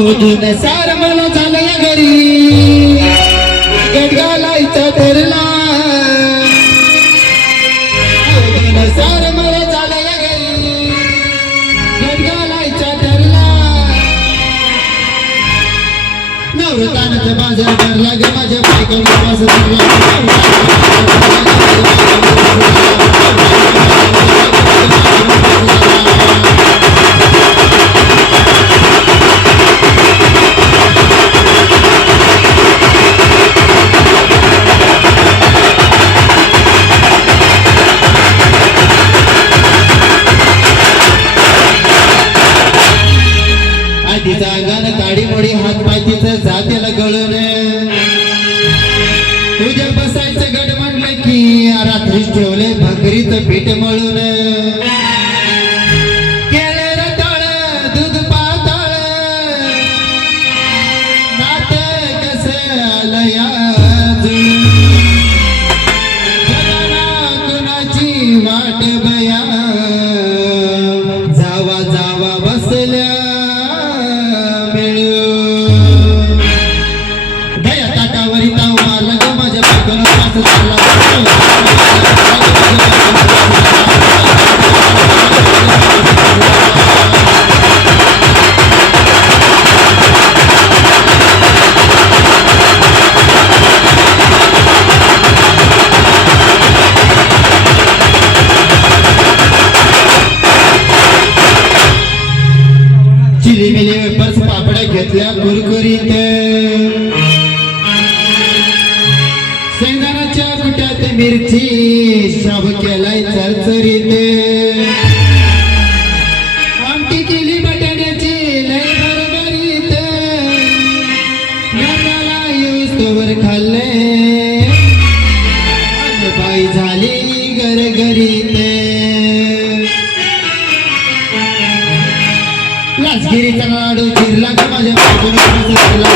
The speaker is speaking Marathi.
उधून सार मला झालं या घरी. गट घालायचा ठरला उधून सार मला झालं या घरी. गट घालायचा ठरला नवरतानाचा बाजार भरला ग माझ्या बायकोला वास धरला अंगान अंगानं काडी मोडी हात पाय तिचं जातेला गळून. तुझ्या बसायचं गट म्हणलं की रात्रीच ठेवले भकरीचं पीठ मळून. चिली मिली वेपर्स पापड्या घेतल्या कुरकुरीत. मिरची सब केलाय चरचरीत. आमटी केली बटाट्याची लय बरबरीत गंगाला येऊस तोवर खाल्ले. बाई झाली गरगरीत लाचगिरीचा लाडू चिरला का माझ्या बाजूला